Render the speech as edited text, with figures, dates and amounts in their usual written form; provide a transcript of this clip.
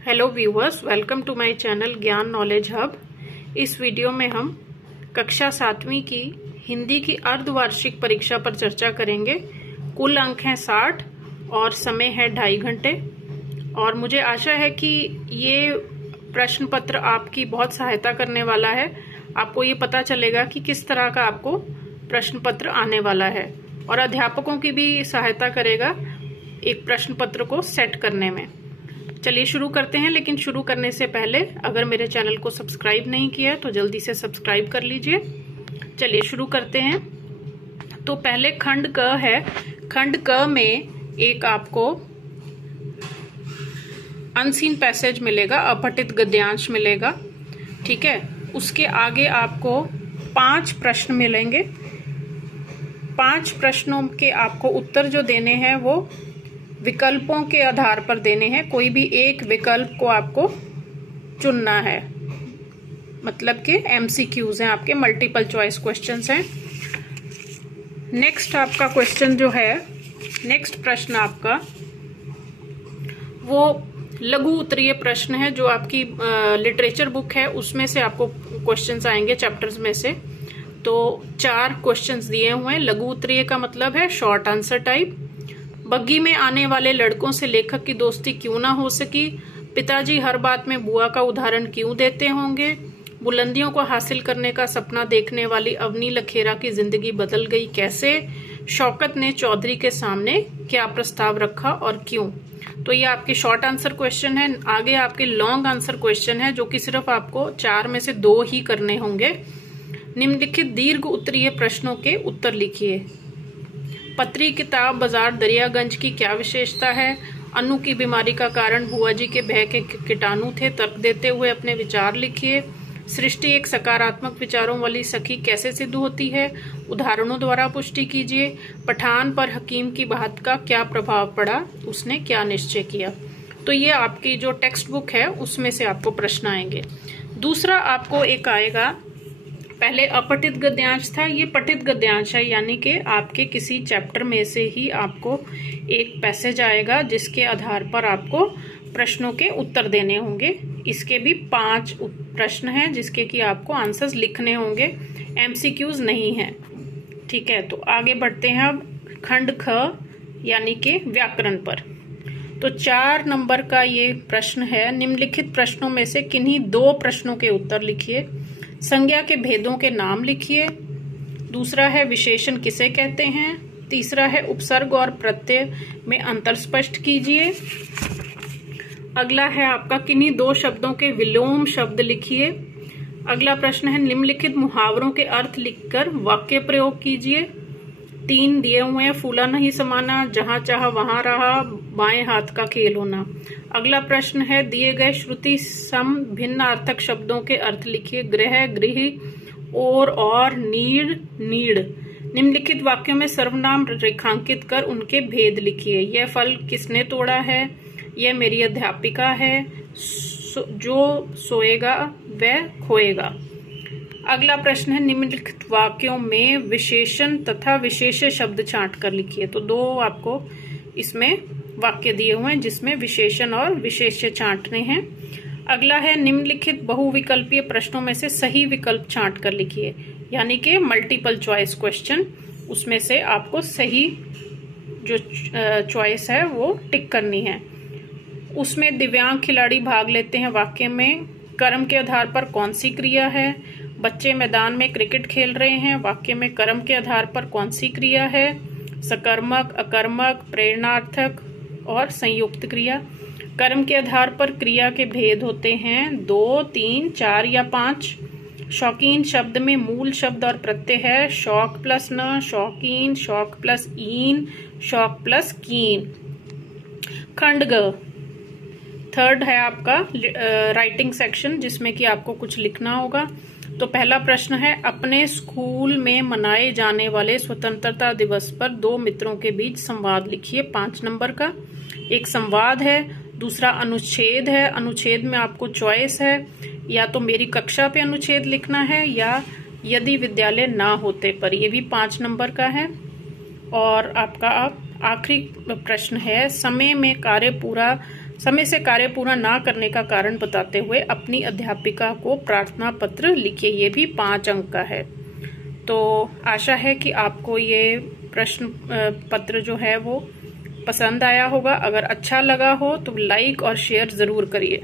Hello viewers, welcome to my channel Gyan knowledge hub. इस video में हम कक्षा 7वीं की हिंदी की अर्धवार्षिक परीक्षा पर चर्चा करेंगे। कुल अंक हैं 60 और समय है 2.5 घंटे। और मुझे आशा है कि ये प्रश्न पत्र आपकी बहुत सहायता करने वाला है। आपको ये पता चलेगा कि किस तरह का आपको प्रश्न पत्र आने वाला है और अध्यापकों की भी सहायता करेगा एक प्रश्न पत्र को सेट करने में। चलिए शुरू करते हैं, लेकिन शुरू करने से पहले अगर मेरे चैनल को सब्सक्राइब नहीं किया है तो जल्दी से सब्सक्राइब कर लीजिए। चलिए शुरू करते हैं। तो पहले खंड क है। खंड क में एक आपको अनसीन पैसेज मिलेगा, अपठित गद्यांश मिलेगा, ठीक है। उसके आगे आपको 5 प्रश्न मिलेंगे। 5 प्रश्नों के आपको उत्तर जो देने हैं वो विकल्पों के आधार पर देने हैं। कोई भी एक विकल्प को आपको चुनना है, मतलब कि एमसीक्यूज हैं, आपके मल्टीपल चॉइस क्वेश्चंस हैं। नेक्स्ट आपका क्वेश्चन जो है, नेक्स्ट प्रश्न आपका वो लघु उत्तरीय प्रश्न है, जो आपकी लिटरेचर बुक है उसमें से आपको क्वेश्चंस आएंगे, चैप्टर्स में से। तो 4 क्वेश्चंस दिए हुए हैं। लघु उत्तरीय का मतलब है शॉर्ट आंसर टाइप। बग्गी में आने वाले लड़कों से लेखक की दोस्ती क्यों ना हो सकी? पिताजी हर बात में बुआ का उदाहरण क्यों देते होंगे? बुलंदियों को हासिल करने का सपना देखने वाली अवनी लखेरा की जिंदगी बदल गई कैसे? शौकत ने चौधरी के सामने क्या प्रस्ताव रखा और क्यों? तो ये आपके शॉर्ट आंसर क्वेश्चन है। आगे आपके लॉन्ग आंसर क्वेश्चन है, जो कि सिर्फ आपको 4 में से 2 ही करने होंगे। निम्नलिखित दीर्घ उत्तरीय प्रश्नों के उत्तर लिखिए। पत्री किताब बाजार दरियागंज की क्या विशेषता है? अनु की बीमारी का कारण बुआ जी के भय के कीटाणु थे। तर्क देते हुए अपने विचार लिखिए। सृष्टि एक सकारात्मक विचारों वाली सखी कैसे सिद्ध होती है? उदाहरणों द्वारा पुष्टि कीजिए। पठान पर हकीम की बात का क्या प्रभाव पड़ा? उसने क्या निश्चय किया? तो ये आपकी जो टेक्स्ट बुक है उसमें से आपको प्रश्न आएंगे। दूसरा आपको एक आएगा, पहले अपठित गद्यांश था, ये पठित गद्यांश है, यानी कि आपके किसी चैप्टर में से ही आपको एक पैसेज आएगा जिसके आधार पर आपको प्रश्नों के उत्तर देने होंगे। इसके भी 5 प्रश्न हैं जिसके कि आपको आंसर्स लिखने होंगे, एमसीक्यूज नहीं है, ठीक है। तो आगे बढ़ते हैं अब खंड ख यानी कि व्याकरण पर। तो 4 नंबर का ये प्रश्न है। निम्नलिखित प्रश्नों में से किन्हीं 2 प्रश्नों के उत्तर लिखिए। संज्ञा के भेदों के नाम लिखिए। दूसरा है विशेषण किसे कहते हैं। तीसरा है उपसर्ग और प्रत्यय में अंतर स्पष्ट कीजिए। अगला है आपका किन्हीं 2 शब्दों के विलोम शब्द लिखिए। अगला प्रश्न है निम्नलिखित मुहावरों के अर्थ लिखकर वाक्य प्रयोग कीजिए। 3 दिए हुए हैं, फूला नहीं समाना, जहां चाहा वहां रहा, बाएं हाथ का खेल होना। अगला प्रश्न है दिए गए श्रुति सम भिन्नार्थक शब्दों के अर्थ लिखिए। गृह, गृह, और, नीड़, नीड़। निम्नलिखित वाक्यों में सर्वनाम रेखांकित कर उनके भेद लिखिए। यह फल किसने तोड़ा है? यह मेरी अध्यापिका है। जो सोएगा वह खोएगा। अगला प्रश्न है निम्नलिखित वाक्यों में विशेषण तथा विशेष्य शब्द छांट कर लिखिए। तो 2 आपको इसमें वाक्य दिए हुए हैं जिसमें विशेषण और विशेष्य छांटने हैं। अगला है निम्नलिखित बहुविकल्पीय प्रश्नों में से सही विकल्प छांट कर लिखिए, यानी कि मल्टीपल चॉइस क्वेश्चन। उसमें से आपको सही जो चॉइस है वो टिक करनी है। उसमें दिव्यांग खिलाड़ी भाग लेते हैं वाक्य में। कर्म के आधार पर कौन सी क्रिया है? बच्चे मैदान में क्रिकेट खेल रहे हैं, वाक्य में कर्म के आधार पर कौन सी क्रिया है? सकर्मक, अकर्मक, प्रेरणार्थक और संयुक्त क्रिया। कर्म के आधार पर क्रिया के भेद होते हैं 2, 3, 4 या 5। शौकीन शब्द में मूल शब्द और प्रत्यय है शौक प्लस न, शौकीन, शौक प्लस ईन, शौक प्लस कीन। खंड ग, 3rd है आपका राइटिंग सेक्शन, जिसमें कि आपको कुछ लिखना होगा। तो पहला प्रश्न है अपने स्कूल में मनाए जाने वाले स्वतंत्रता दिवस पर 2 मित्रों के बीच संवाद लिखिए। 5 नंबर का एक संवाद है। दूसरा अनुच्छेद है। अनुच्छेद में आपको चॉइस है, या तो मेरी कक्षा पे अनुच्छेद लिखना है या यदि विद्यालय ना होते पर, ये भी 5 नंबर का है। और आपका आखिरी प्रश्न है समय में कार्य पूरा समय से कार्य पूरा ना करने का कारण बताते हुए अपनी अध्यापिका को प्रार्थना पत्र लिखिए। ये भी 5 अंक का है। तो आशा है कि आपको ये प्रश्न पत्र जो है वो पसंद आया होगा। अगर अच्छा लगा हो तो लाइक और शेयर जरूर करिए।